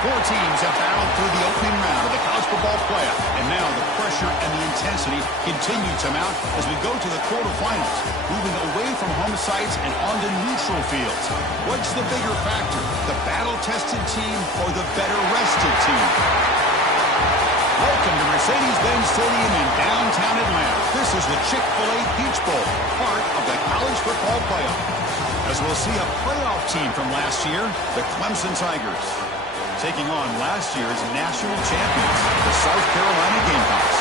Four teams have battled through the opening round of the college football playoff, and now the pressure and the intensity continue to mount as we go to the quarterfinals, moving away from home sites and onto neutral fields. What's the bigger factor, the battle-tested team or the better-rested team? Welcome to Mercedes-Benz Stadium in downtown Atlanta. This is the Chick-fil-A Peach Bowl, part of the college football playoff. As we'll see a playoff team from last year, the Clemson Tigers, taking on last year's national champions, the South Carolina Gamecocks.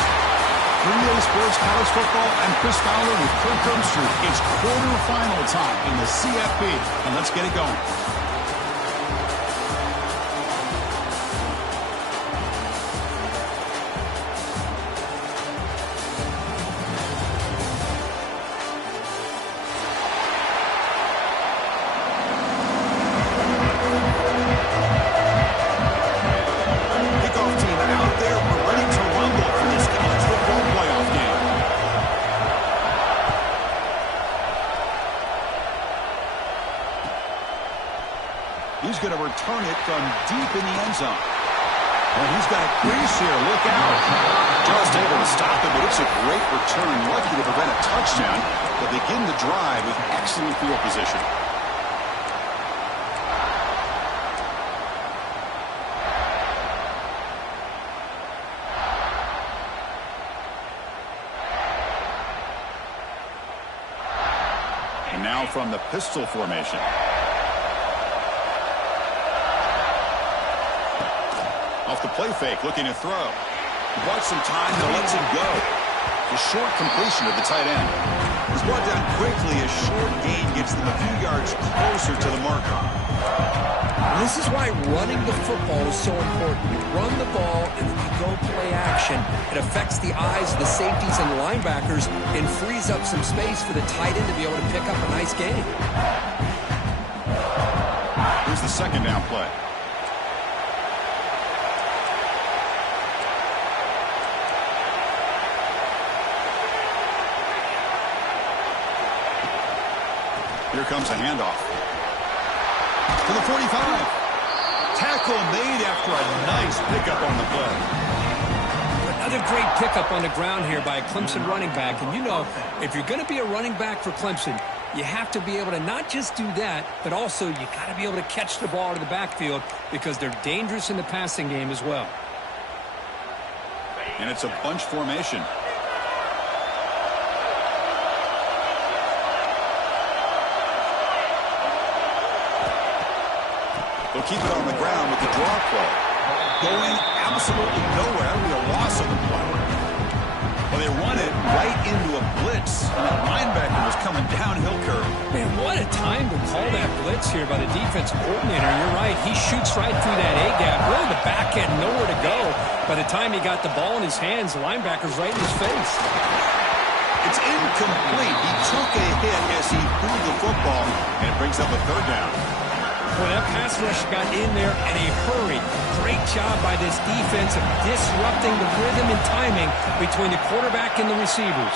3A Sports College Football, I'm Chris Fowler with Kirk Herbstreit. It's quarterfinal time in the CFP, and let's get it going. He's going to return it from deep in the end zone. And he's got a crease here. Look out. Just able to stop it, but it's a great return. Lucky to prevent a touchdown, but begin the drive with excellent field position. And now from the pistol formation. Off the play fake, looking to throw. He bought some time, now lets it go. The short completion of the tight end. He's brought down quickly. A short gain gets them a few yards closer to the marker. This is why running the football is so important. You run the ball, and then you go play action. It affects the eyes of the safeties and linebackers and frees up some space for the tight end to be able to pick up a nice gain. Here's the second down play. Here comes a handoff. To the 45. Tackle made after a nice pickup on the play. Another great pickup on the ground here by a Clemson running back. And you know, if you're going to be a running back for Clemson, you have to be able to not just do that, but also you got to be able to catch the ball to the backfield because they're dangerous in the passing game as well. And it's a bunch formation. They'll keep it on the ground with the draw play. Going absolutely nowhere. A loss on the play. Well, they run it right into a blitz, and that linebacker was coming downhill curve. Man, what a time to call that blitz here by the defensive coordinator. You're right. He shoots right through that A-gap. Really, the back had nowhere to go. By the time he got the ball in his hands, the linebacker's right in his face. It's incomplete. He took a hit as he threw the football, and it brings up a third down. Well, that pass rush got in there in a hurry. Great job by this defense of disrupting the rhythm and timing between the quarterback and the receivers.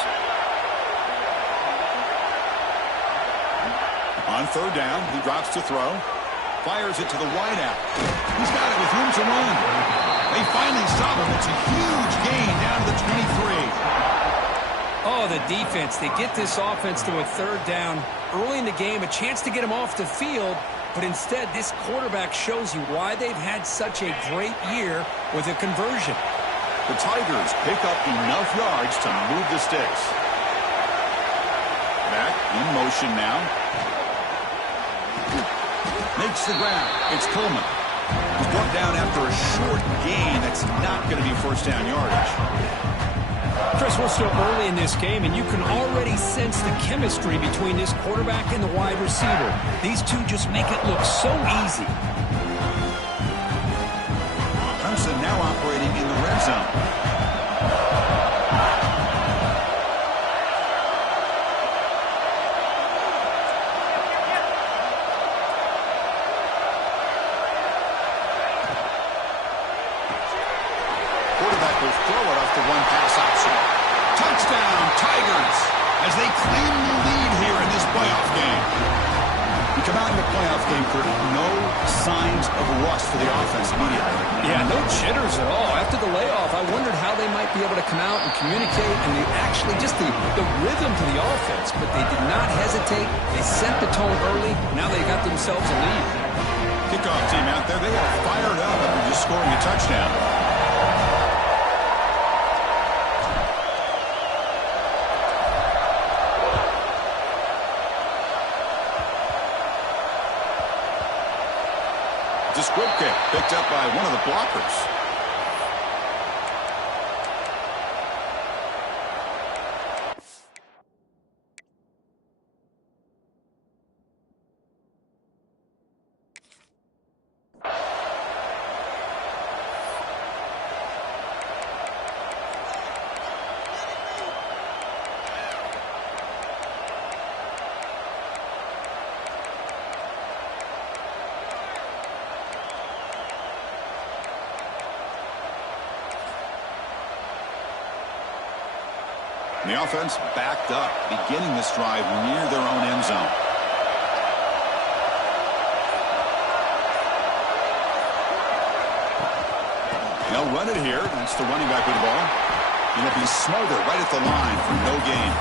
On third down, he drops to throw. Fires it to the wideout. He's got it with room to run. They finally stop him. It's a huge gain down to the 23. Oh, the defense. They get this offense to a third down early in the game, a chance to get them off the field, but instead this quarterback shows you why they've had such a great year with a conversion. The Tigers pick up enough yards to move the sticks. Back in motion now. Makes the ground. It's Coleman. He's brought down after a short gain. That's not going to be first down yardage. Chris, we're still early in this game, and you can already sense the chemistry between this quarterback and the wide receiver. These two just make it look so easy. Clemson now operating in the red zone. Quarterback will throw it off the one pass option. Touchdown, Tigers, as they claim the lead here in this playoff game. You come out in the playoff game, Kurt, no signs of rust for the offense immediately. Yeah, no jitters at all. After the layoff, I wondered how they might be able to come out and communicate, and they actually just the rhythm to the offense, but they did not hesitate. They set the tone early. Now they got themselves a lead. Kickoff team out there, they are fired up after just scoring a touchdown. Squib kick picked up by one of the blockers. The offense backed up, beginning this drive near their own end zone. They'll run it here. That's the running back with the ball. It'll be Smother right at the line for no gain.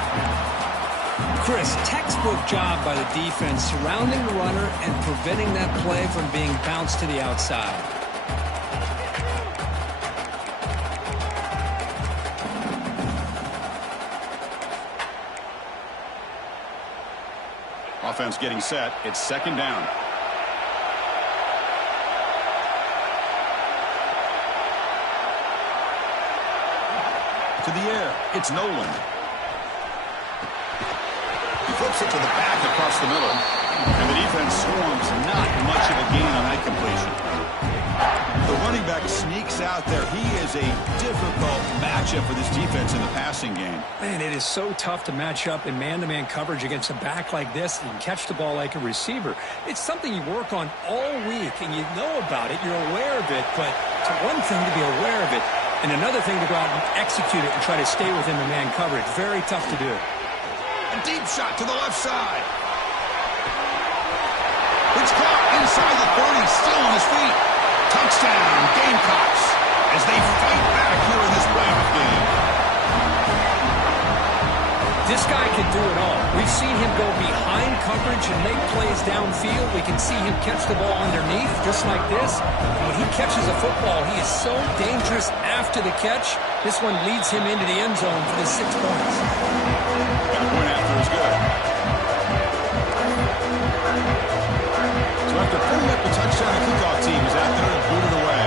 Chris, textbook job by the defense surrounding the runner and preventing that play from being bounced to the outside. Offense getting set. It's second down. To the air. It's Nolan. He flips it to the back across the middle. And the defense swarms. Not much of a gain on that completion. The running back sneaks out there. He is a difficult matchup for this defense in the passing game. Man, it is so tough to match up in man-to-man coverage against a back like this and catch the ball like a receiver. It's something you work on all week, and you know about it. You're aware of it, but it's one thing to be aware of it, and another thing to go out and execute it and try to stay within the man coverage. Very tough to do. A deep shot to the left side. It's caught inside the 30, still on his feet. Touchdown, Gamecocks, as they fight back here in this playoff game. This guy can do it all. We've seen him go behind coverage and make plays downfield. We can see him catch the ball underneath, just like this. And when he catches a football, he is so dangerous after the catch. This one leads him into the end zone for the 6 points. And the point after is good. So after putting up the touchdown, the kickoff team is out there to boot it away.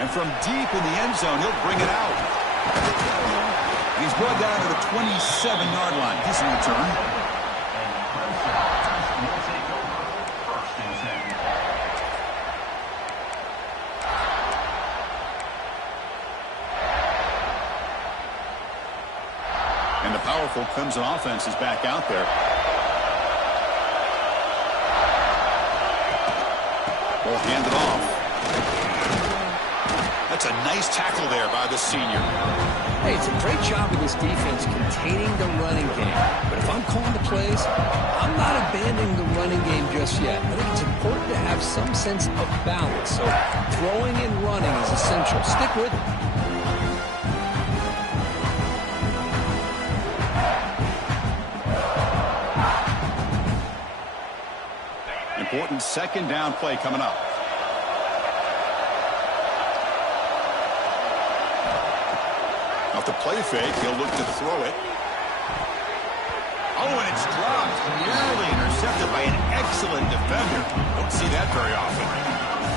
And from deep in the end zone, he'll bring it out. And he's brought down to the 27-yard line. Decent return. And the powerful Clemson offense is back out there. Ball handed off. That's a nice tackle there by the senior. Hey, it's a great job of this defense containing the running game. But if I'm calling the plays, I'm not abandoning the running game just yet. I think it's a important to have some sense of balance. So throwing and running is essential. Stick with it. Important second down play coming up. Off the play fake, he'll look to throw it. Oh, and it's dropped. Nearly intercepted by an excellent defender. Don't see that very often.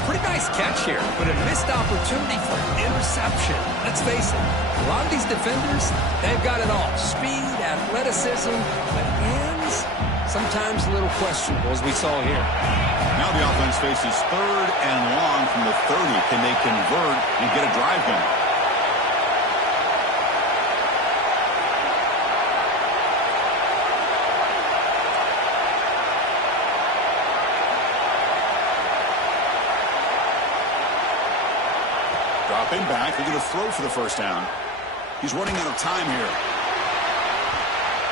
Pretty nice catch here, but a missed opportunity for interception. Let's face it, a lot of these defenders, they've got it all. Speed, athleticism, but hands, sometimes a little questionable, as we saw here. Now the offense faces third and long from the 30. Can they convert and get a drive going? Dropping back, they're going to throw for the first down. He's running out of time here.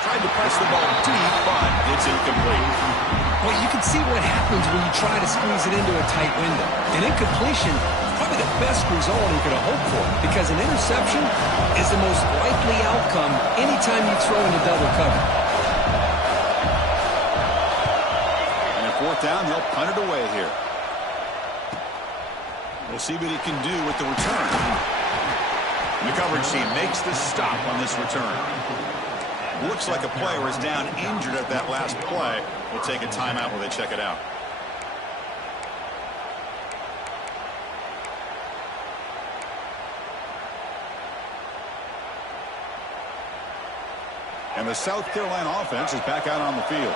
Tried to press the ball deep, but it's incomplete. Well, you can see what happens when you try to squeeze it into a tight window. An incompletion is probably the best result you could have hoped for, because an interception is the most likely outcome anytime you throw into double cover. And at fourth down, they'll punt it away here. We'll see what he can do with the return. And the coverage team makes the stop on this return. Looks like a player is down injured at that last play. We'll take a timeout while they check it out. And the South Carolina offense is back out on the field.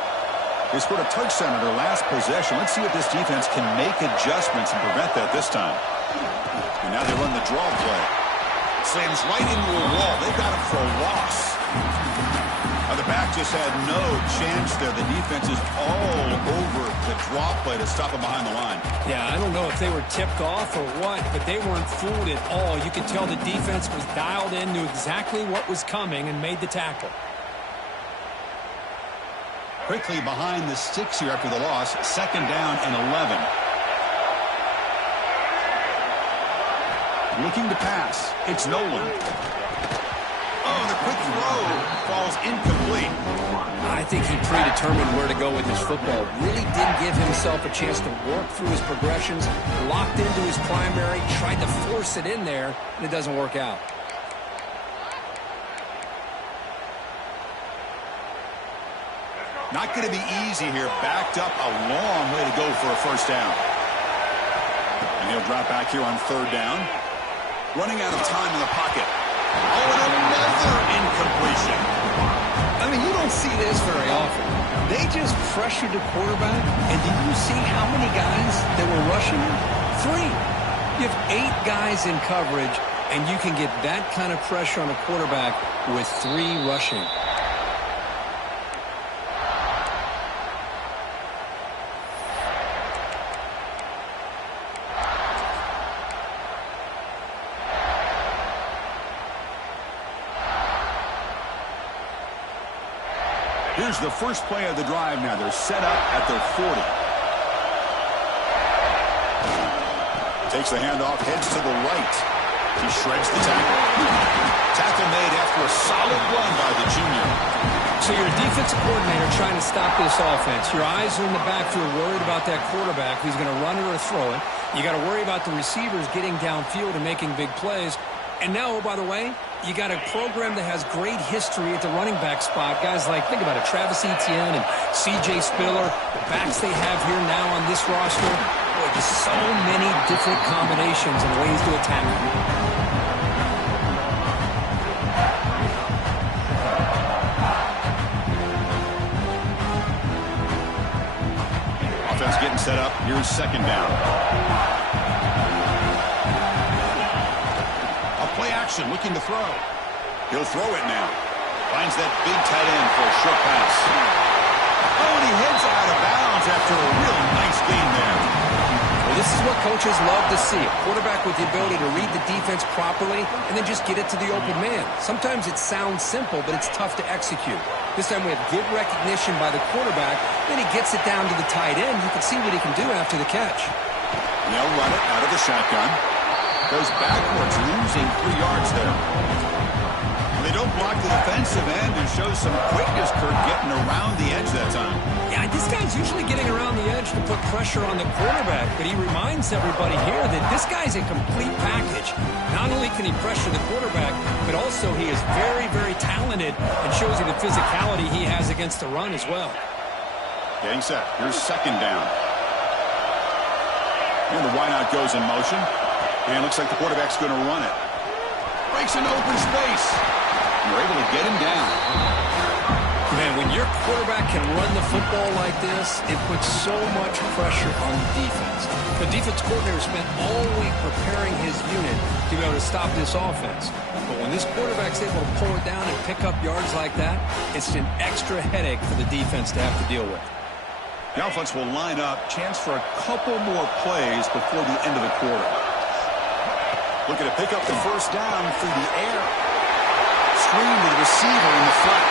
They scored a touchdown in their last possession. Let's see if this defense can make adjustments and prevent that this time. And now they run the draw play. Slams right into a wall. They got him for a loss. Now the back just had no chance there. The defense is all over the draw play to stop him behind the line. Yeah, I don't know if they were tipped off or what, but they weren't fooled at all. You could tell the defense was dialed in, knew exactly what was coming, and made the tackle. Quickly behind the sticks here after the loss. Second down and 11. Looking to pass. It's Nolan. Oh, the quick throw falls incomplete. I think he predetermined where to go with his football. Really didn't give himself a chance to work through his progressions. Locked into his primary. Tried to force it in there, and it doesn't work out. Not going to be easy here. Backed up a long way to go for a first down. And he'll drop back here on third down. Running out of time in the pocket. Oh, and another incompletion. I mean, you don't see this very often. They just pressured the quarterback, and did you see how many guys that were rushing him? 3. You have 8 guys in coverage, and you can get that kind of pressure on a quarterback with 3 rushing. Here's the first play of the drive now. They're set up at their 40. Takes the handoff, heads to the right. He shreds the tackle. Tackle made after a solid run by the junior. So you're a defensive coordinator trying to stop this offense. Your eyes are in the backfield, worried about that quarterback who's going to run it or throw it. You got to worry about the receivers getting downfield and making big plays. And now, oh, by the way, you got a program that has great history at the running back spot. Guys like, think about it, Travis Etienne and C.J. Spiller, the backs they have here now on this roster. Boy, just so many different combinations and ways to attack them. Offense getting set up. Here's second down. Play action, looking to throw. He'll throw it now. Finds that big tight end for a short pass. Oh, and he heads out of bounds after a real nice gain there. Well, This is what coaches love to see. A quarterback with the ability to read the defense properly and then just get it to the open man. Sometimes it sounds simple, but it's tough to execute. This time we have good recognition by the quarterback. Then he gets it down to the tight end. You can see what he can do after the catch. They'll run it out of the shotgun. Goes backwards, losing 3 yards there. They don't block the defensive end and show some quickness, Kirk, getting around the edge that time. Yeah, this guy's usually getting around the edge to put pressure on the quarterback, but he reminds everybody here that this guy's a complete package. Not only can he pressure the quarterback, but also he is very, very talented and shows you the physicality he has against the run as well. Getting set. Here's second down. And the wideout goes in motion. And it looks like the quarterback's going to run it. Breaks an open space. You're able to get him down. Man, when your quarterback can run the football like this, it puts so much pressure on the defense. The defense coordinator spent all week preparing his unit to be able to stop this offense. But when this quarterback's able to pull it down and pick up yards like that, it's an extra headache for the defense to have to deal with. The offense will line up. Chance for a couple more plays before the end of the quarter. Looking to pick up the first down through the air. Screen to the receiver in the flat.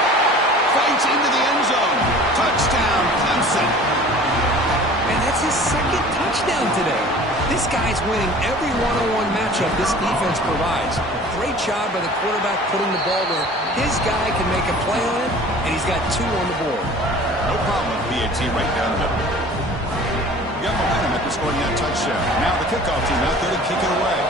Fights into the end zone. Touchdown, Clempson. And that's his second touchdown today. This guy's winning every one-on-one matchup this defense provides. Great job by the quarterback putting the ball where his guy can make a play on it, and he's got 2 on the board. No problem with BAT right down the middle. You got momentum after scoring that touchdown. Now the kickoff team out there to kick it away.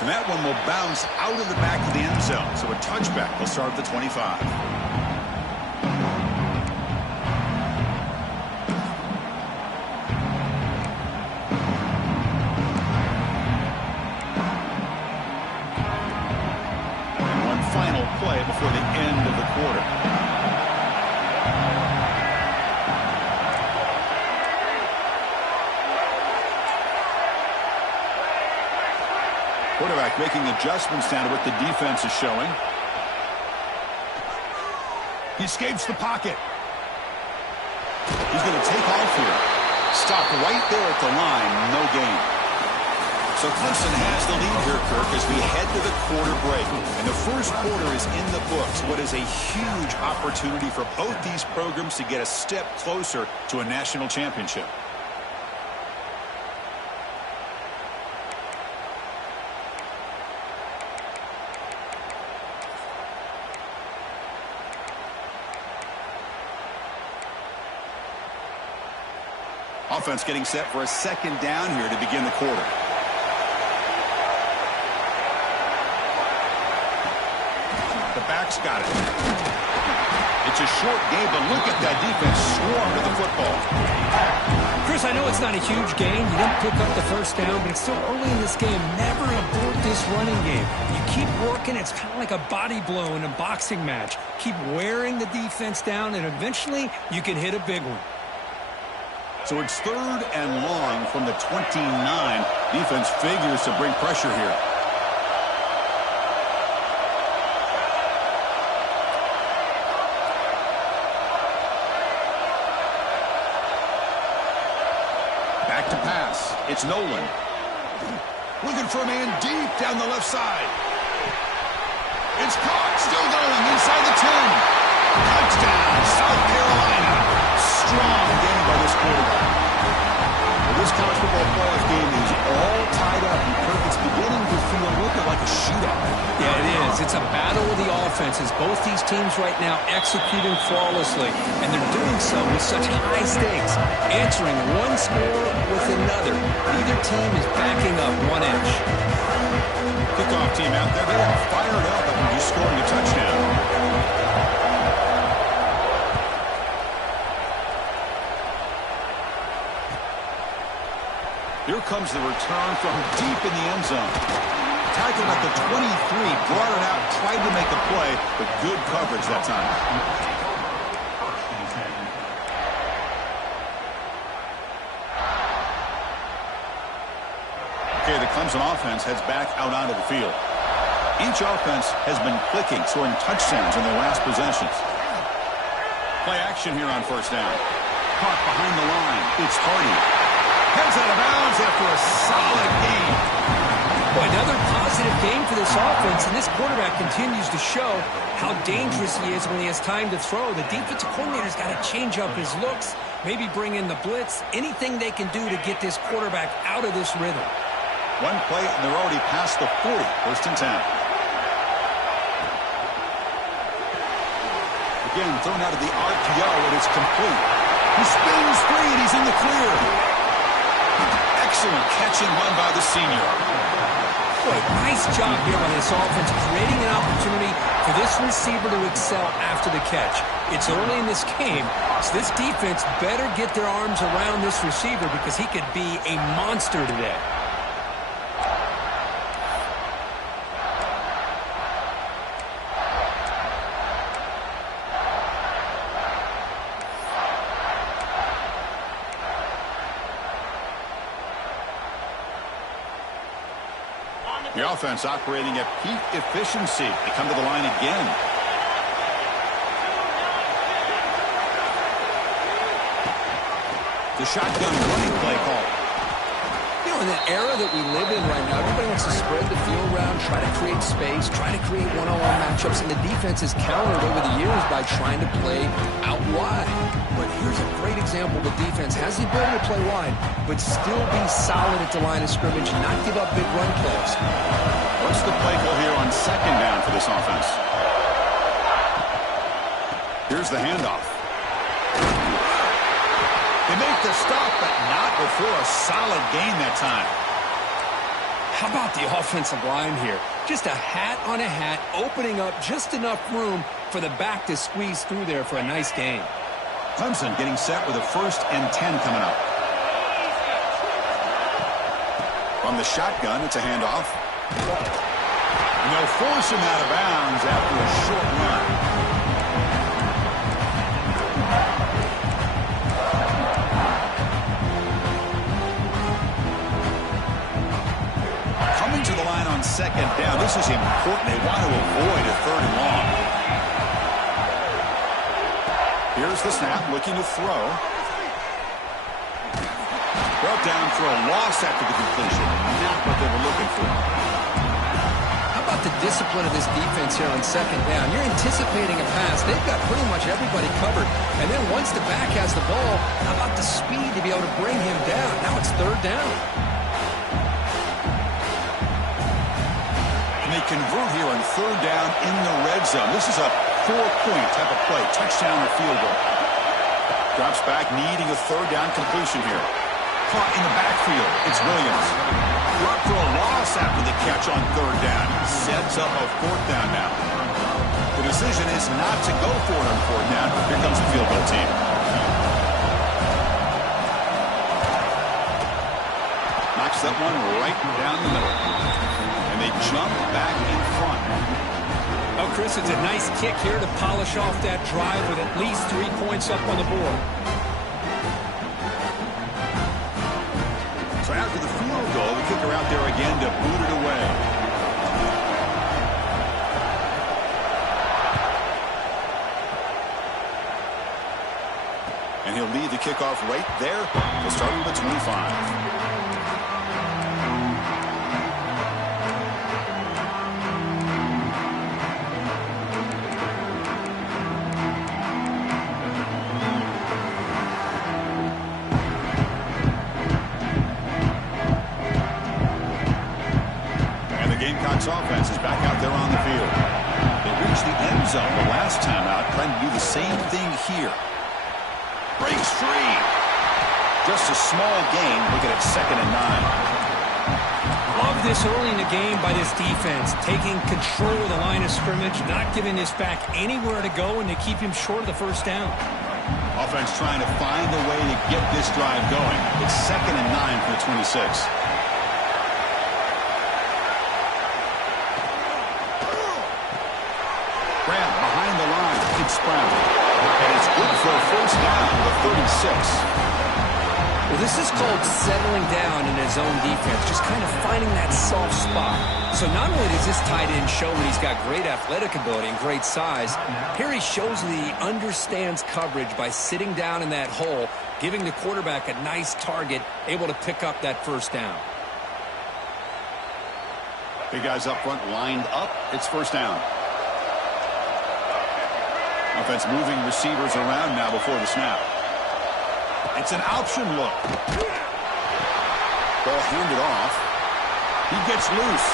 And that one will bounce out of the back of the end zone. So a touchback will start at the 25. And one final play before the end of the quarter. Quarterback making adjustments down to what the defense is showing. He escapes the pocket. He's going to take off here. Stop right there at the line. No gain. So Clemson has the lead here, Kirk, as we head to the quarter break. And the first quarter is in the books. What is a huge opportunity for both these programs to get a step closer to a national championship. Offense getting set for a second down here to begin the quarter. The back's got it. It's a short game, but look at that defense swarm to the football. Chris, I know it's not a huge gain. You didn't pick up the first down, but it's still early in this game. Never abort this running game. You keep working. It's kind of like a body blow in a boxing match. Keep wearing the defense down, and eventually you can hit a big one. So it's 3rd and long from the 29. Defense figures to bring pressure here. Back to pass. It's Nolan. Looking for a man deep down the left side. It's caught. Still going inside the 10. Touchdown, South Carolina. Strong game by this quarterback. Well, this college football playoff game is all tied up. It's beginning to feel a little bit like a shootout. Yeah, it is. It's a battle of the offenses. Both these teams right now executing flawlessly, and they're doing so with such high stakes, answering one score with another. Neither team is backing up 1 inch. Kickoff team out there. They are fired up after just scoring a touchdown. Here comes the return from deep in the end zone. Tackled at the 23, brought it out, tried to make a play, but good coverage that time. Okay, the Clemson offense heads back out onto the field. Each offense has been clicking, scoring touchdowns in their last possessions. Play action here on first down. Caught behind the line. It's Hardy. Heads out of bounds after a solid game. Well, another positive game for this offense, and this quarterback continues to show how dangerous he is when he has time to throw. The defensive coordinator's got to change up his looks, maybe bring in the blitz, anything they can do to get this quarterback out of this rhythm. One play, and they're already past the 40. First and 10. Again, thrown out of the RPO, and it's complete. He spins free, and he's in the clear. Excellent catch and run by the senior. Boy, nice job here on this offense, creating an opportunity for this receiver to excel after the catch. It's early in this game, so this defense better get their arms around this receiver because he could be a monster today. The offense operating at peak efficiency. They come to the line again. The shotgun running play call. You know, in the era that we live in right now, everybody wants to spread the field around, try to create space, try to create one-on-one matchups, and the defense has countered over the years by trying to play out wide. But here's a great example. The defense has the ability to play wide, but still be solid at the line of scrimmage, not give up big run plays. What's the play call here on second down for this offense? Here's the handoff. They make the stop, but not before a solid gain that time. How about the offensive line here? Just a hat on a hat, opening up just enough room for the back to squeeze through there for a nice gain. Clemson getting set with a 1st and 10 coming up. From the shotgun, it's a handoff. And they'll force him out of bounds after a short run. Coming to the line on second down. This is important. They want to avoid a 3rd and long. Here's the snap, looking to throw. Brought down for a loss after the completion. Not what they were looking for. How about the discipline of this defense here on second down? You're anticipating a pass. They've got pretty much everybody covered. And then once the back has the ball, how about the speed to be able to bring him down? Now it's 3rd down. And they convert here on 3rd down in the red zone. This is a 4-point type of play. Touchdown or field goal. Drops back, needing a 3rd down completion here. Caught in the backfield. It's Williams. Brought for a loss after the catch on 3rd down. Sets up a 4th down now. The decision is not to go for it on 4th down. Here comes the field goal team. Knocks that one right down the middle. And they jump back in front. Oh, Chris, it's a nice kick here to polish off that drive with at least 3 points up on the board. So after the field goal, the kicker out there again to boot it away. And he'll lead the kickoff right there. He'll start at the 25. Offense is back out there on the field. They reached the end zone the last time out, trying to do the same thing here. Breaks free. Just a small gain. Look at it, 2nd and 9. Love this early in the game by this defense, taking control of the line of scrimmage, not giving this back anywhere to go, and to keep him short of the 1st down. Offense trying to find a way to get this drive going. It's 2nd and 9 for the 26. Grab behind the line. It's Brown. And it's good for a 1st down, the 36. Well, this is called settling down in his own defense, just kind of finding that soft spot. So not only does this tight end show that he's got great athletic ability and great size, here he shows that he understands coverage by sitting down in that hole, giving the quarterback a nice target, able to pick up that first down. Big guys up front lined up. It's first down. Offense moving receivers around now before the snap. It's an option look. Ball handed off. He gets loose.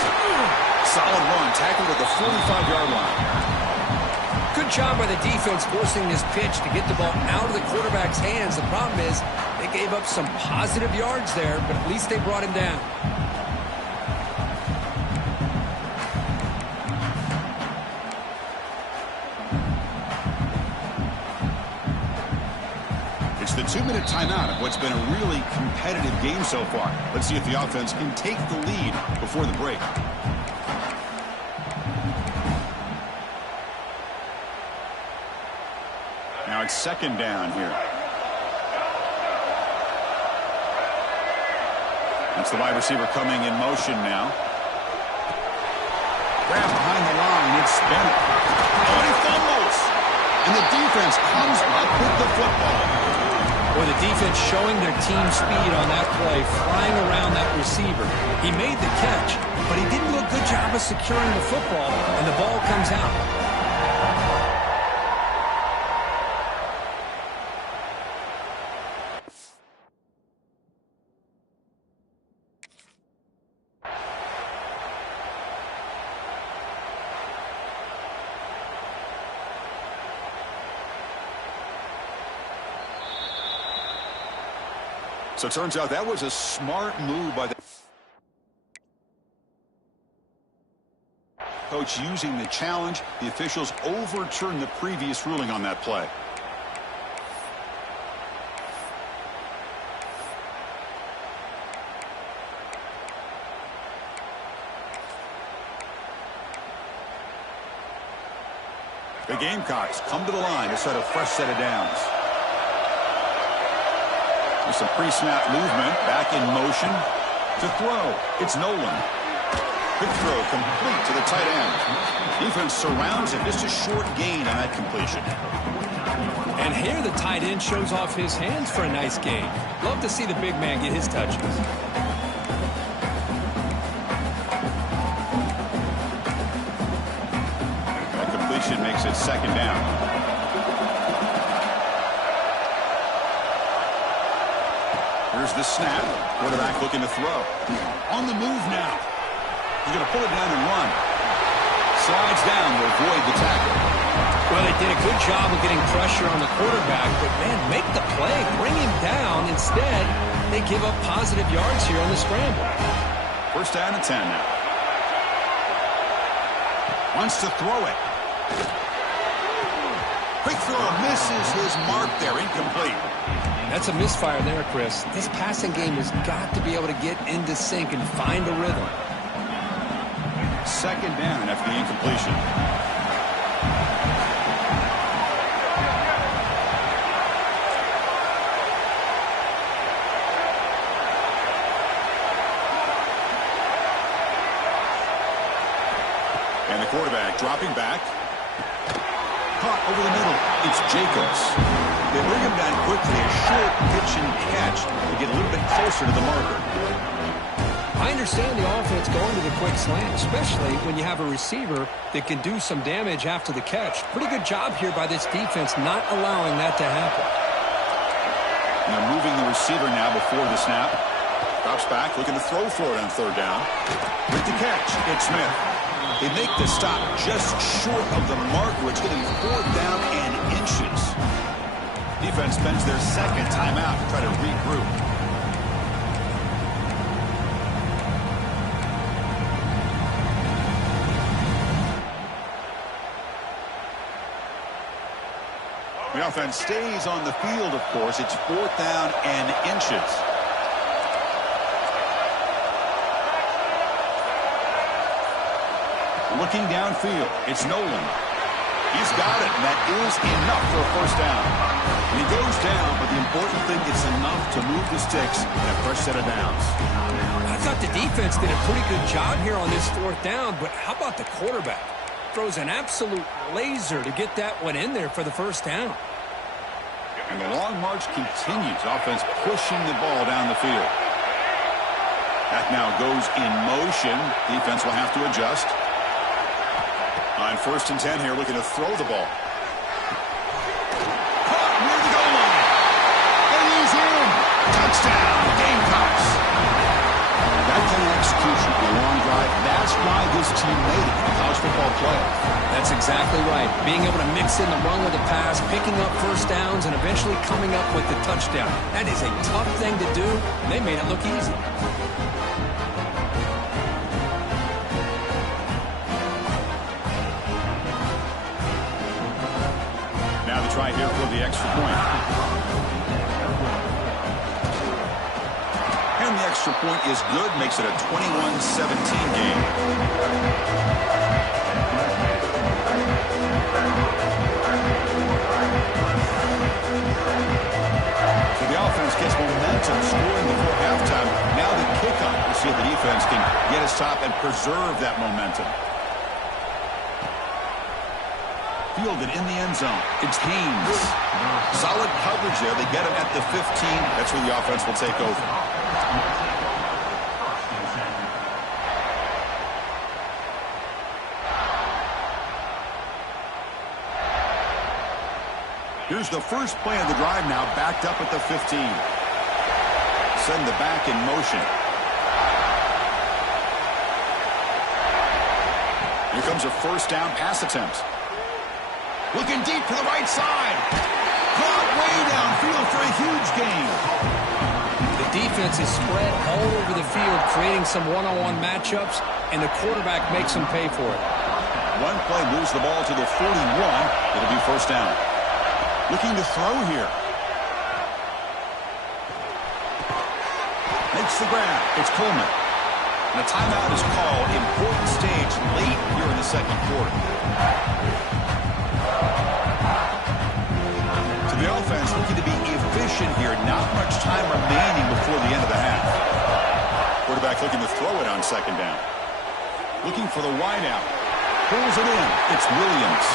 Solid run. Tackled at the 45-yard line. Good job by the defense forcing this pitch to get the ball out of the quarterback's hands. The problem is they gave up some positive yards there, but at least they brought him down. The 2-minute timeout of what's been a really competitive game so far. Let's see if the offense can take the lead before the break. Now it's second down here. That's the wide receiver coming in motion now. Grab behind the line. It's Bennett. Oh, and he fumbles. And the defense comes up with the football. Or the defense showing their team speed on that play, flying around that receiver. He made the catch, but he didn't do a good job of securing the football, and the ball comes out. So it turns out that was a smart move by the coach using the challenge. The officials overturned the previous ruling on that play. The Gamecocks come to the line to set a fresh set of downs. Some pre-snap movement, back in motion to throw. It's Nolan. Quick throw complete to the tight end. Defense surrounds him. Just a short gain on that completion. And here the tight end shows off his hands for a nice gain. Love to see the big man get his touches. That completion makes it second down. Here's the snap. Quarterback looking to throw. On the move now. He's going to pull it down and run. Slides down to avoid the tackle. Well, they did a good job of getting pressure on the quarterback, but, man, make the play. Bring him down. Instead, they give up positive yards here on the scramble. First down and 10 now. Wants to throw it. Quick throw. Misses his mark there. Incomplete. That's a misfire there, Chris. This passing game has got to be able to get into sync and find a rhythm. Second down after the incompletion. And the quarterback dropping back. Caught over the middle. It's Jacobs. They bring him down quickly. A short pitch and catch to get a little bit closer to the marker. I understand the offense going to the quick slant, especially when you have a receiver that can do some damage after the catch. Pretty good job here by this defense not allowing that to happen. And they're moving the receiver now before the snap. Drops back, looking to throw for it on third down. With the catch, it's Smith. They make the stop just short of the marker. It's going to be fourth down and inches. Defense spends their second timeout to try to regroup. The offense stays on the field, of course. It's fourth down and inches. Looking downfield, it's Nolan. He's got it, and that is enough for a first down. And he goes down, but the important thing, it's enough to move the sticks in a fresh set of downs. I thought the defense did a pretty good job here on this fourth down, but how about the quarterback? Throws an absolute laser to get that one in there for the first down. And the long march continues. Offense pushing the ball down the field. That now goes in motion. Defense will have to adjust. On 1st and 10 here, looking to throw the ball. Caught near the goal line. And he's in. Touchdown, Gamecocks. That kind of execution on a long drive, that's why this team made it in the college football playoff. That's exactly right. Being able to mix in the run with the pass, picking up first downs, and eventually coming up with the touchdown. That is a tough thing to do. They made it look easy. Now the try here for the extra point. And the extra point is good, makes it a 21-17 game. So the offense gets momentum, scoring before halftime. Now the kickoff. We'll see if the defense can get his top and preserve that momentum. Fielded in the end zone. It's Haynes. Solid coverage there. They get him at the 15. That's where the offense will take over. Here's the first play of the drive now, backed up at the 15. Send the back in motion. Here comes a first down pass attempt. Looking deep to the right side. Caught way downfield for a huge gain. The defense is spread all over the field, creating some one-on-one matchups, and the quarterback makes them pay for it. One play moves the ball to the 41. It'll be first down. Looking to throw here. Makes the grab. It's Coleman. And a timeout is called. Important stage late here in the second quarter. To the offense, looking to be efficient here. Not much time remaining before the end of the half. Quarterback looking to throw it on second down. Looking for the wideout. Pulls it in. It's Williams.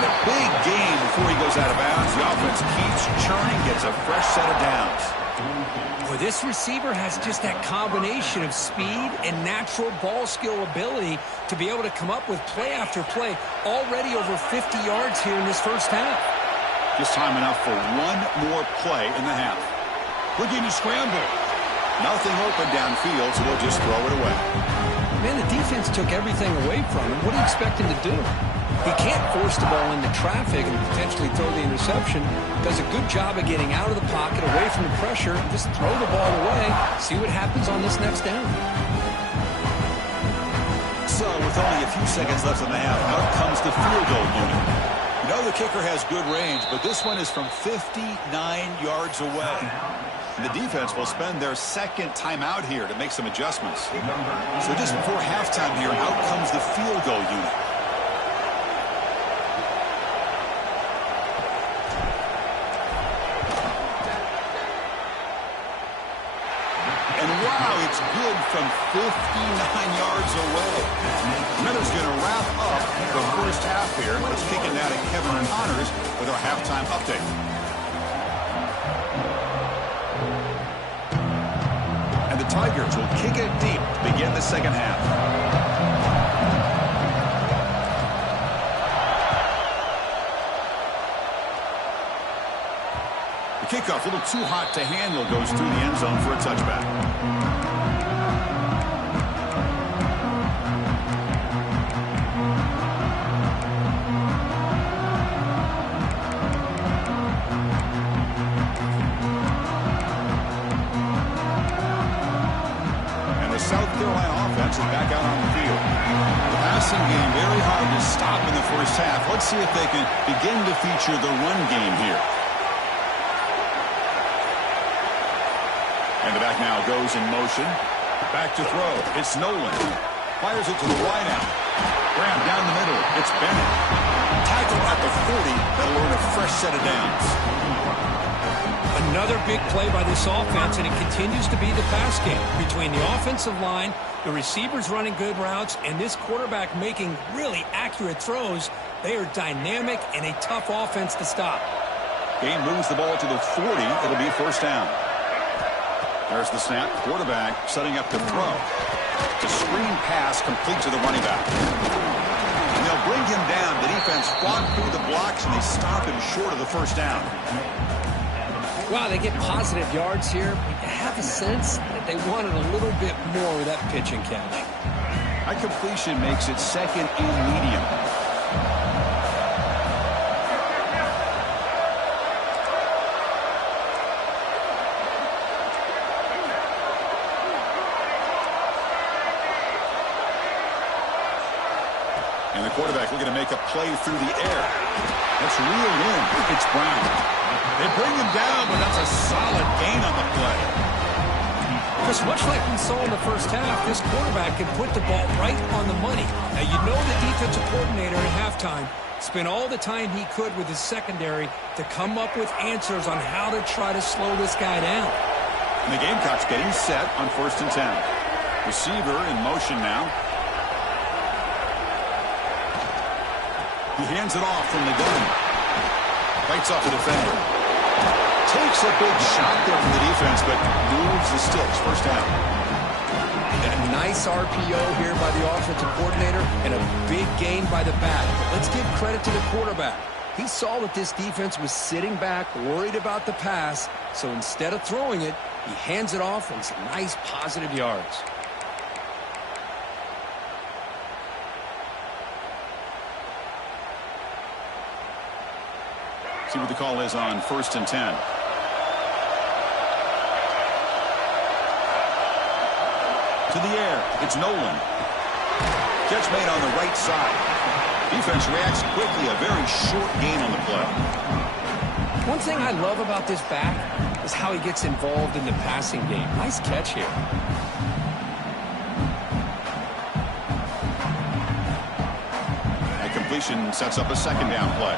And a big game before he goes out of bounds. The offense keeps churning, gets a fresh set of downs. Boy, this receiver has just that combination of speed and natural ball skill ability to be able to come up with play after play. Already over 50 yards here in this first half. Just time enough for one more play in the half. Looking to scramble. Nothing open downfield, so they'll just throw it away. Man, the defense took everything away from him. What do you expect him to do? He can't force the ball into traffic and potentially throw the interception. Does a good job of getting out of the pocket, away from the pressure, and just throw the ball away. See what happens on this next down. So, with only a few seconds left in the half, out comes the field goal unit. You know the kicker has good range, but this one is from 59 yards away. And the defense will spend their second timeout here to make some adjustments. So just before halftime here, out comes the field goal unit. And wow, it's good from 59 yards away. Miller's going to wrap up the first half here. Let's kick it now to Kevin Connors with our halftime update. And the Tigers will kick it deep to begin the second half. The kickoff, a little too hot to handle, goes through the end zone for a touchback. And the South Carolina offense is back out on the field. The passing game very hard to stop in the first half. Let's see if they can begin to feature the run game here. And the back now goes in motion. Back to throw. It's Nolan. Fires it to the wideout. Graham down the middle. It's Bennett. Tackle at the 40. That'll earn a fresh set of downs. Another big play by this offense, and it continues to be the pass game. Between the offensive line, the receivers running good routes, and this quarterback making really accurate throws, they are dynamic and a tough offense to stop. Game moves the ball to the 40. It'll be first down. There's the snap. Quarterback setting up to throw. The screen pass complete to the running back. And they'll bring him down. The defense fought through the blocks, and they stop him short of the first down. Wow, they get positive yards here. But you have a sense that they wanted a little bit more with that pitch and catch. High completion makes it second and medium. And the quarterback looking to make a play through the air. That's reeled in. It's Brown. They bring him down, but that's a solid gain on the play. Just much like we saw in the first half, this quarterback can put the ball right on the money. Now, you know the defensive coordinator at halftime spent all the time he could with his secondary to come up with answers on how to try to slow this guy down. And the Gamecocks getting set on 1st and 10. Receiver in motion now. He hands it off from the gun. Fights off the defender. Takes a big shot there from the defense, but moves the sticks. First down. A nice RPO here by the offensive coordinator and a big gain by the back. But let's give credit to the quarterback. He saw that this defense was sitting back, worried about the pass, so instead of throwing it, he hands it off and some nice positive yards. See what the call is on 1st and 10. To the air. It's Nolan. Catch made on the right side. Defense reacts quickly. A very short gain on the play. One thing I love about this back is how he gets involved in the passing game. Nice catch here. That completion sets up a second down play.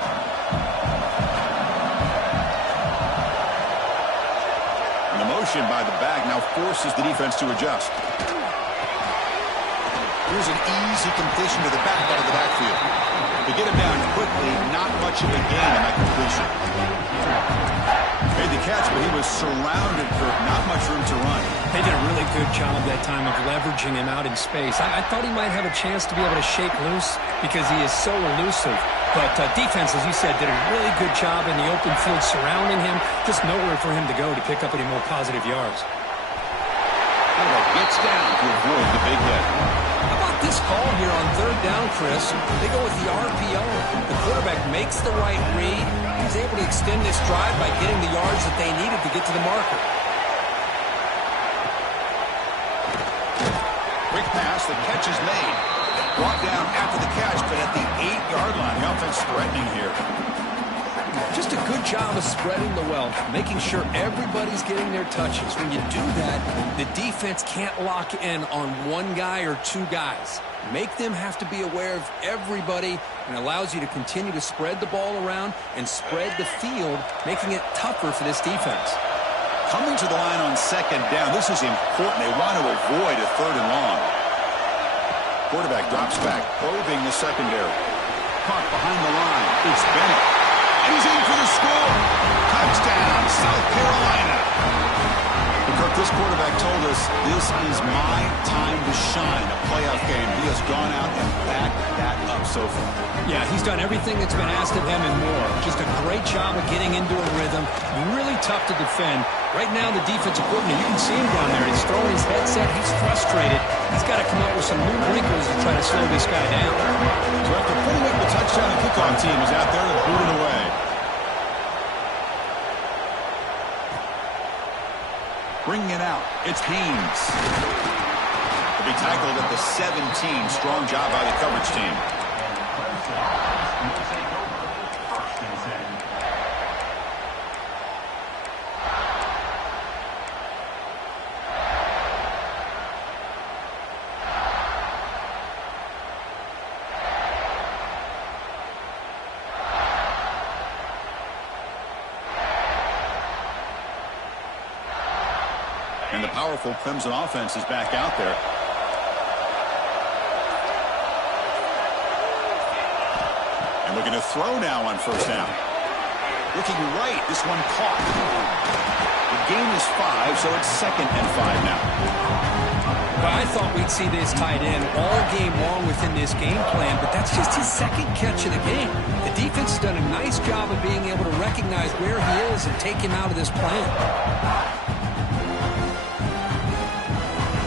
Motion by the back now forces the defense to adjust. Here's an easy completion to the back out of the backfield. To get him down quickly, not much of a gain on that completion. Made the catch, but he was surrounded for not much room to run. They did a really good job that time of leveraging him out in space. I thought he might have a chance to be able to shake loose because he is so elusive. But defense, as you said, did a really good job in the open field surrounding him. Just nowhere for him to go to pick up any more positive yards. Quarterback gets down to avoid the big hit. How about this call here on 3rd down, Chris? They go with the RPO. The quarterback makes the right read. He's able to extend this drive by getting the yards that they needed to get to the marker. Quick pass, the catch is made. Brought down after the catch, but at the 8-yard line, the offense threatening here. Just a good job of spreading the wealth, making sure everybody's getting their touches. When you do that, the defense can't lock in on one guy or two guys. Make them have to be aware of everybody and allows you to continue to spread the ball around and spread the field, making it tougher for this defense. Coming to the line on 2nd down, this is important. They want to avoid a 3rd and long. Quarterback drops back, probing the secondary. Caught behind the line. It's Bennett. And he's in for the score. Touchdown, South Carolina. But Kirk, this quarterback told us this is my time to shine. A playoff game. He has gone out and backed that up so far. Yeah, he's done everything that's been asked of him and more. Just a great job of getting into a rhythm. Really tough to defend. Right now, the defensive coordinator, you can see him down there. He's throwing his headset. He's frustrated. He's got to come up with some new wrinkles to try to slow this guy down. So after putting up the touchdown, the kickoff team is out there to boot it away. Bringing it out, it's Haynes. To be tackled at the 17. Strong job by the coverage team. And the powerful Clemson offense is back out there. And looking to throw now on first down. Looking right, this one caught. The gain is 5, so it's 2nd and 5 now. Well, I thought we'd see this tight end all game long within this game plan, but that's just his 2nd catch of the game. The defense has done a nice job of being able to recognize where he is and take him out of this plan.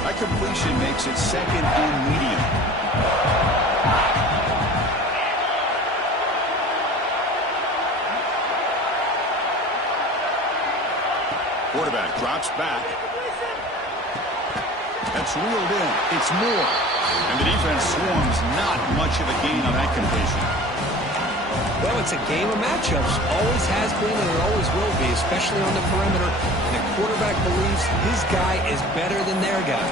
That completion makes it 2nd and medium. Quarterback drops back. That's reeled in. It's more. And the defense swarms. Not much of a gain on that completion. Well, it's a game of matchups. Always has been and it always will be, especially on the perimeter. And the quarterback believes his guy is better than their guy.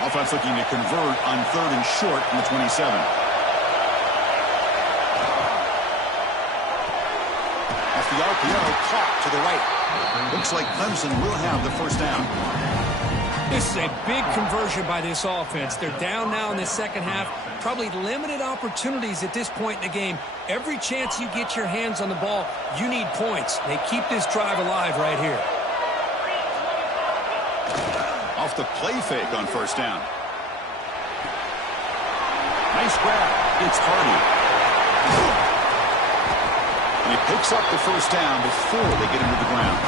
Offense looking to convert on 3rd and short from the 27. Off the RPO, caught to the right. Looks like Clemson will have the first down. This is a big conversion by this offense. They're down now in the second half. Probably limited opportunities at this point in the game. Every chance you get your hands on the ball, you need points. They keep this drive alive right here. Off the play fake on first down. Nice grab. It's Hardy. And he picks up the first down before they get him to the ground.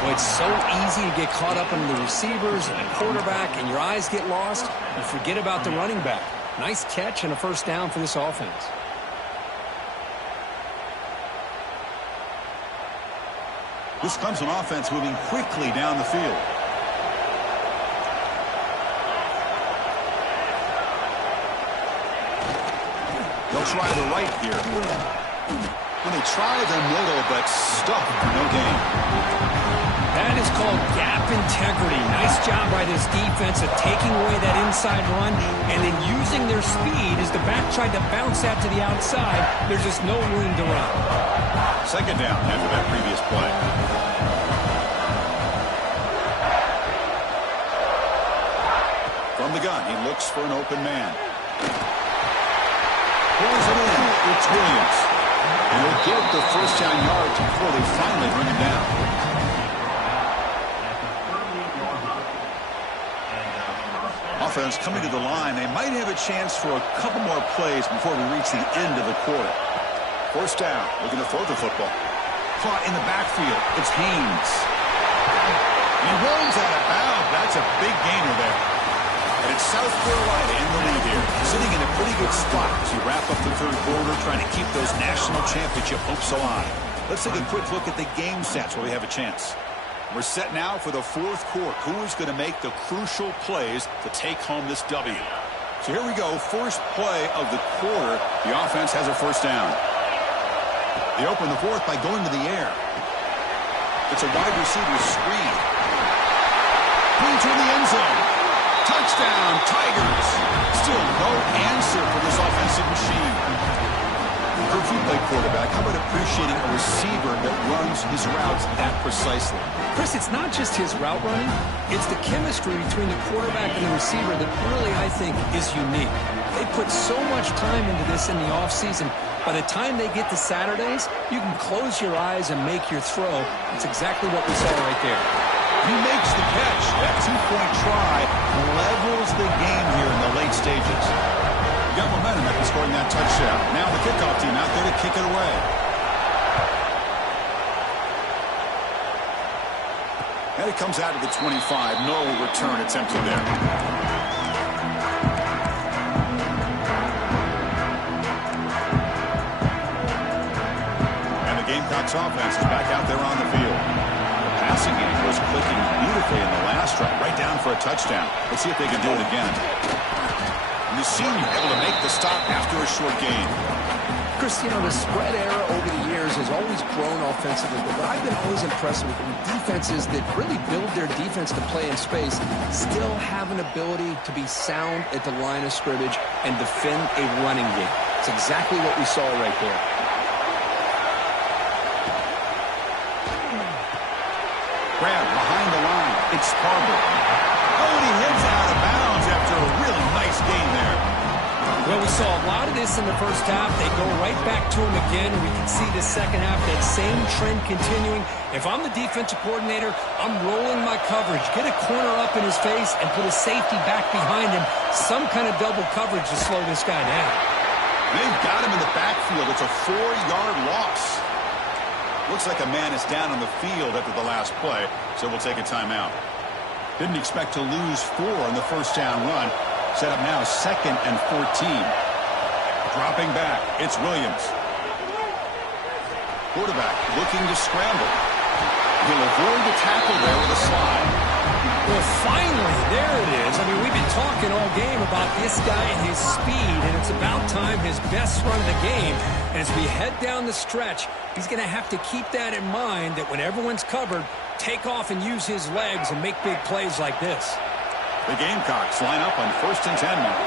Well, it's so easy to get caught up in the receivers and the quarterback, and your eyes get lost. You forget about the running back. Nice catch and a first down for this offense. This Clemson offense moving quickly down the field. They'll try the right here. When they try the middle, but stuck for no gain. That is called gap integrity. Nice job by this defense of taking away that inside run and then using their speed as the back tried to bounce that to the outside. There's just no room to run. 2nd down after that previous play. From the gun, he looks for an open man. Pulls it in. It's Williams. And he'll get the first down yards before they finally bring him down. Offense coming to the line. They might have a chance for a couple more plays before we reach the end of the quarter. First down. Looking to throw the football. Caught in the backfield. It's Haynes. And he rolls out of bounds. That's a big gainer there. And it's South Carolina in the lead here, sitting in a pretty good spot as we wrap up the 3rd quarter, trying to keep those national championship hopes alive. Let's take a quick look at the game stats where we have a chance. We're set now for the 4th quarter. Who is going to make the crucial plays to take home this W? So here we go. First play of the quarter. The offense has a first down. They open the 4th by going to the air. It's a wide receiver screen. Into the end zone. Touchdown, Tigers. Still no answer for this offensive machine. If you play quarterback, how about appreciating a receiver that runs his routes that precisely? Chris, it's not just his route running. It's the chemistry between the quarterback and the receiver that really, I think, is unique. They put so much time into this in the offseason. By the time they get to Saturdays, you can close your eyes and make your throw. It's exactly what we saw right there. He makes the catch. That 2-point try levels the game here in the late stages. You got momentum after scoring that touchdown. Now the kickoff team out there to kick it away. And it comes out of the 25. No return attempted there. And the Gamecocks offense is back out there on the field. Passing game was clicking beautifully in the last drive, right down for a touchdown. Let's see if they can do it again. And the senior able to make the stop after a short gain. Chris, you know, the spread era over the years years has always grown offensively, but what I've been always impressed with defenses that really build their defense to play in space still have an ability to be sound at the line of scrimmage and defend a running game. It's exactly what we saw right there. Grab behind the line. It's Sparber. Oh, and he heads out of bounds after a really nice gain there. Well, we saw a lot of this in the first half. They go right back to him again. We can see the second half, that same trend continuing. If I'm the defensive coordinator, I'm rolling my coverage. Get a corner up in his face and put a safety back behind him. Some kind of double coverage to slow this guy down. They've got him in the backfield. It's a 4-yard loss. Looks like a man is down on the field after the last play, so we'll take a timeout. Didn't expect to lose 4 on the first down run. Set up now 2nd and 14. Dropping back, it's Williams. Quarterback looking to scramble. He'll avoid the tackle there with a slide. Well, finally, there it is. I mean, we've been talking all game about this guy and his speed, and it's about time his best run of the game. And as we head down the stretch, he's going to have to keep that in mind, that when everyone's covered, take off and use his legs and make big plays like this. The Gamecocks line up on 1st and 10 now.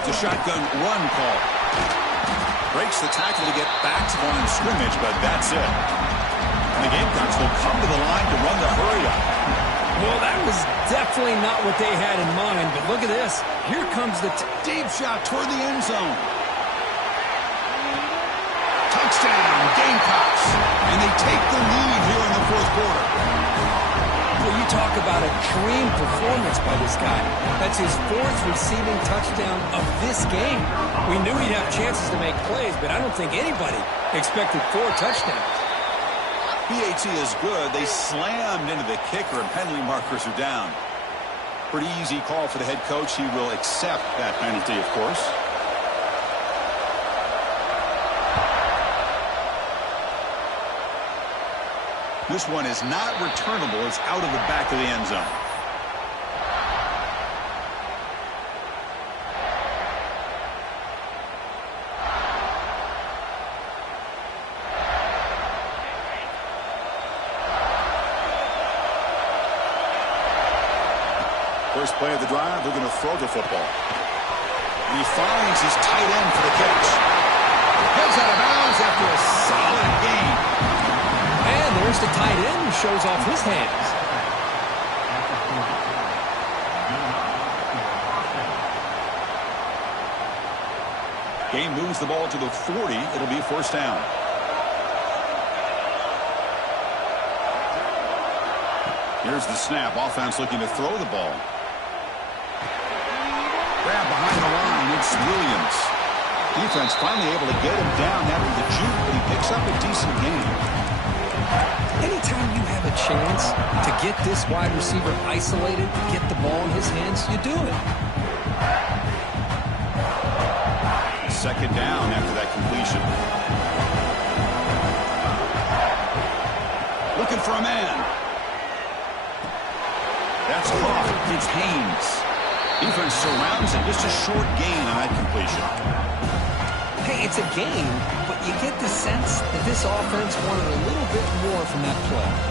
It's a shotgun run call. Breaks the tackle to get back to the line of scrimmage, but that's it. And the Gamecocks will come to the line to run the hurry up. Well, that was definitely not what they had in mind, but look at this. Here comes the deep shot toward the end zone. Touchdown, Gamecocks. And they take the lead here in the 4th quarter. Well, you talk about a dream performance by this guy. That's his 4th receiving touchdown of this game. We knew he'd have chances to make plays, but I don't think anybody expected 4 touchdowns. PAT is good. They slammed into the kicker, and penalty markers are down. Pretty easy call for the head coach. He will accept that penalty, of course. This one is not returnable. It's out of the back of the end zone. First play of the drive, they're going to throw the football. And he finds his tight end for the catch. Heads out of bounds after a solid gain. And there's the tight end who shows off his hands. Game moves the ball to the 40. It'll be 1st down. Here's the snap. Offense looking to throw the ball. Grab behind the line. It's Williams. Defense finally able to get him down after the juke, but he picks up a decent gain. Anytime you have a chance to get this wide receiver isolated, get the ball in his hands, you do it. 2nd down after that completion. Looking for a man. That's caught. It's Haynes. Defense surrounds him. Just a short gain on that completion. Hey, it's a game, but you get the sense that this offense wanted a little bit more from that play.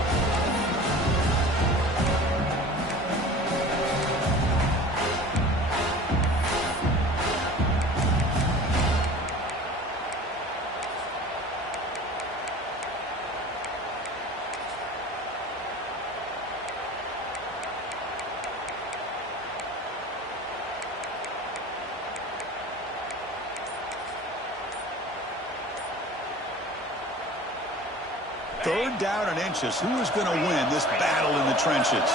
Third down and inches. Who is going to win this battle in the trenches?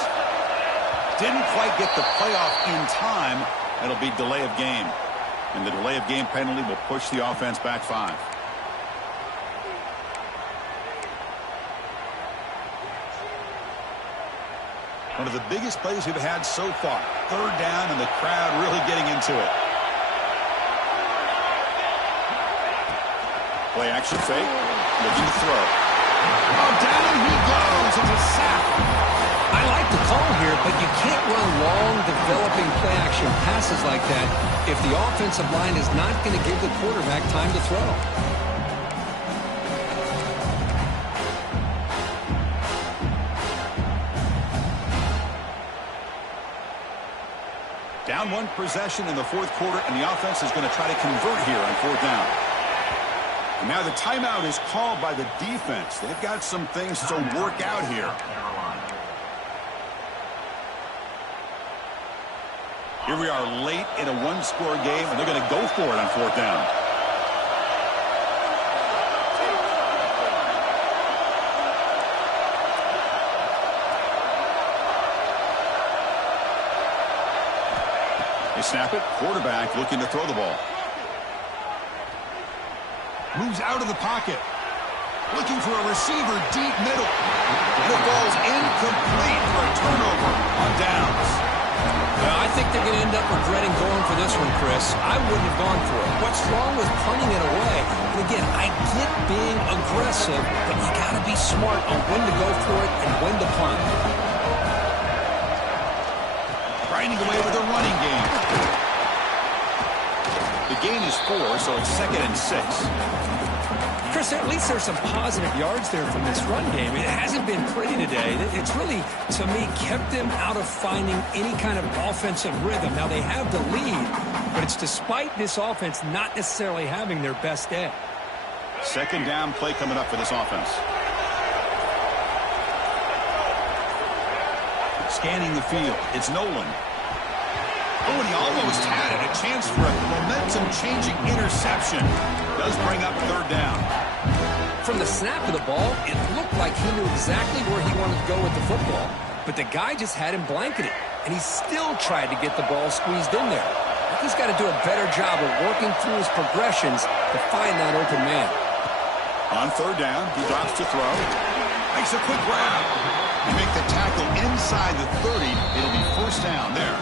Didn't quite get the playoff in time. It'll be delay of game. And the delay of game penalty will push the offense back 5. One of the biggest plays we've had so far. 3rd down and the crowd really getting into it. Play action fake. Looking to throw. Oh, down he goes. It's a sack. I like the call here, but you can't run long, developing play-action passes like that if the offensive line is not going to give the quarterback time to throw. Down one possession in the fourth quarter, and the offense is going to try to convert here on fourth down. And now the timeout is called by the defense. They've got some things to work out here. Here we are late in a one-score game, and they're going to go for it on fourth down. They snap it. Quarterback looking to throw the ball. Moves out of the pocket. Looking for a receiver deep middle. And it falls incomplete for a turnover on downs. Well, I think they're going to end up regretting going for this one, Chris. I wouldn't have gone for it. What's wrong with punting it away? And again, I get being aggressive, but you got to be smart on when to go for it and when to punt. Grinding away with a running game. The gain is 4, so it's 2nd and 6. Chris, at least there's some positive yards there from this run game. It hasn't been pretty today. It's really, to me, kept them out of finding any kind of offensive rhythm. Now, they have the lead, but it's despite this offense not necessarily having their best day. Second down play coming up for this offense. Scanning the field. It's Nolan. Oh, and he almost had it. A chance for a momentum-changing interception. Does bring up third down. From the snap of the ball, it looked like he knew exactly where he wanted to go with the football. But the guy just had him blanketed, and he still tried to get the ball squeezed in there. I think he's got to do a better job of working through his progressions to find that open man. On third down, he drops to throw. Makes a quick grab. They make the tackle inside the 30. It'll be first down there.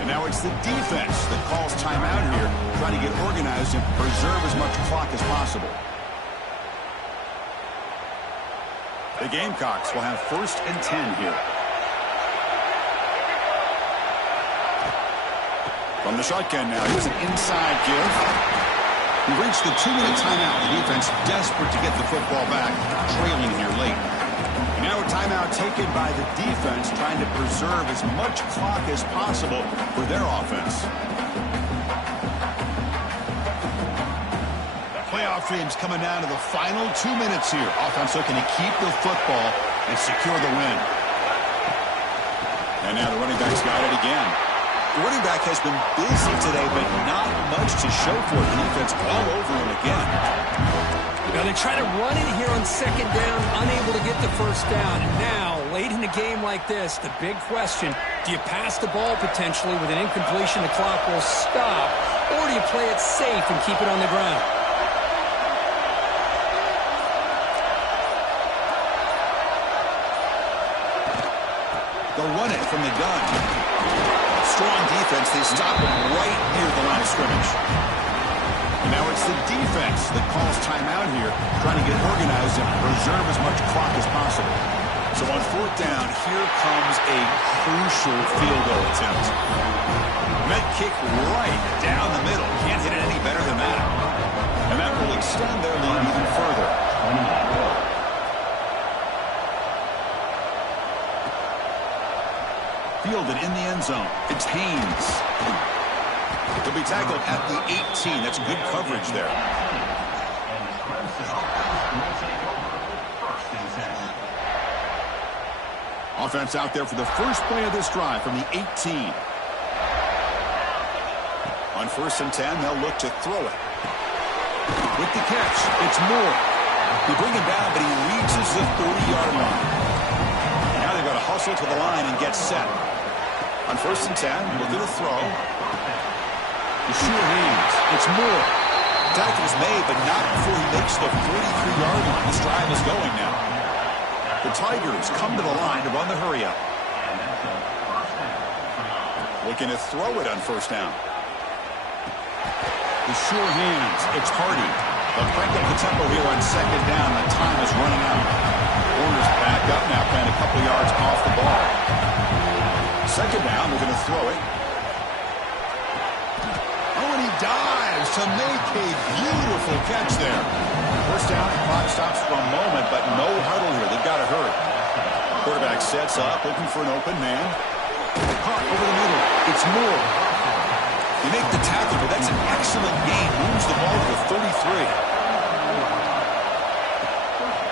And now it's the defense that calls timeout here, trying to get organized and preserve as much clock as possible. The Gamecocks will have 1st and 10 here. From the shotgun now, here's an inside give. We reached the 2-minute timeout. The defense desperate to get the football back, trailing here late. Now a timeout taken by the defense, trying to preserve as much clock as possible for their offense. Playoff dreams coming down to the final 2 minutes here. Offense looking to keep the football and secure the win. And now the running back's got it again. The running back has been busy today, but not much to show for it. The defense all over him again. Now they try to run it here on second down, unable to get the first down. And now, late in a game like this, the big question, do you pass the ball potentially with an incompletion? The clock will stop. Or do you play it safe and keep it on the ground? They'll run it from the gun. Strong defense. They stop him right near the line of scrimmage. And now it's the defense that calls timeout here, trying to get organized and preserve as much clock as possible. So on fourth down, here comes a crucial field goal attempt. Met kick right down the middle. Can't hit it any better than that. And that will extend their lead even further. Fielded in the end zone. It's Haynes. He'll be tackled at the 18. That's good coverage there. Offense out there for the first play of this drive from the 18. On 1st and 10, they'll look to throw it. With the catch, it's Moore. They bring him down, but he reaches the 30-yard line. Now they've got to hustle to the line and get set. On 1st and 10, look at the throw. The sure hands. It's Moore. Tackle's made, but not before he makes the 43-yard line. This drive is going now. The Tigers come to the line to run the hurry-up. Looking to throw it on 1st down. The sure hands. It's Hardy. They'll crank up the tempo here on 2nd down. The time is running out. Warner's back up now, playing a couple yards off the ball. Second down, they're going to throw it. Oh, and he dives to make a beautiful catch there. First down, clock stops for a moment, but no huddle here. They've got to hurry. Quarterback sets up, looking for an open man. Caught over the middle. It's Moore. You make the tackle, but that's an excellent gain. Moves the ball to the 33.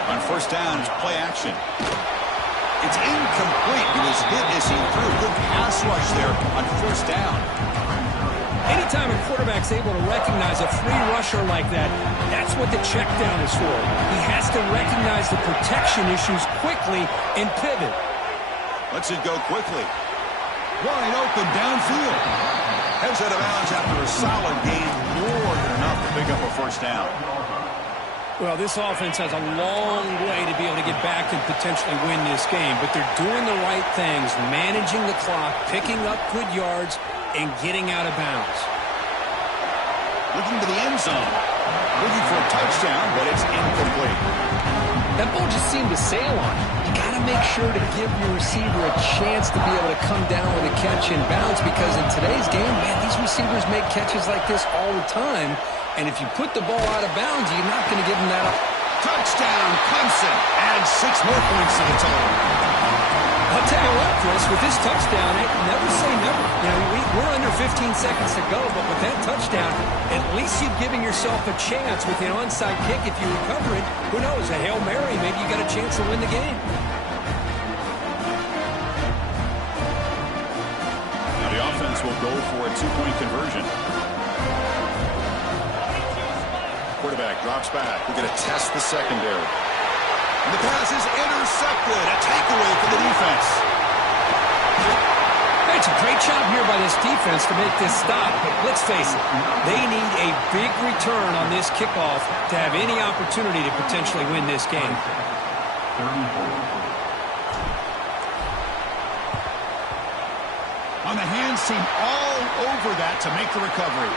On first down, it's play action. It's incomplete. He was hit as he threw. Good pass rush there on first down. Anytime a quarterback's able to recognize a free rusher like that, that's what the check down is for. He has to recognize the protection issues quickly and pivot. Lets it go quickly. Wide open downfield. Heads out of bounds after a solid gain, more than enough to pick up a first down. Well, this offense has a long way to be able to get back and potentially win this game, but they're doing the right things, managing the clock, picking up good yards, and getting out of bounds. Looking to the end zone. Looking for a touchdown, but it's incomplete. That ball just seemed to sail on it. You got to make sure to give your receiver a chance to be able to come down with a catch in bounds, because in today's game, man, these receivers make catches like this all the time. And if you put the ball out of bounds, you're not going to give them that up. Touchdown, Clemson. Adds 6 more points to the total. I'll tell you what, Chris, with this touchdown, never say never. You know, we're under 15 seconds to go, but with that touchdown, at least you're giving yourself a chance with the onside kick. If you recover it, who knows, a Hail Mary, maybe you got a chance to win the game. Now the offense will go for a 2-point conversion. Quarterback drops back. We're going to test the secondary. And the pass is intercepted. A takeaway for the defense. It's a great job here by this defense to make this stop, but let's face it, they need a big return on this kickoff to have any opportunity to potentially win this game. On the hands team all over that to make the recovery.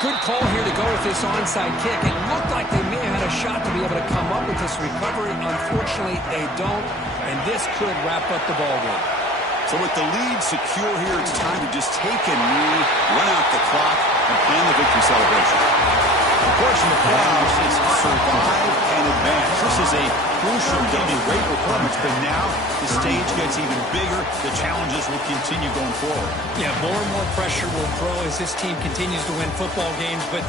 Good call here to go with this onside kick. It looked like they may have had a shot to be able to come up with this recovery. Unfortunately, they don't, and this could wrap up the ballgame. So with the lead secure here, it's time to just take a knee, run out the clock, and plan the victory celebration. The course in the playoffs is survive and advance. This is a crucial game. Great performance, but now the stage gets even bigger. The challenges will continue going forward. Yeah, more and more pressure will grow as this team continues to win football games, but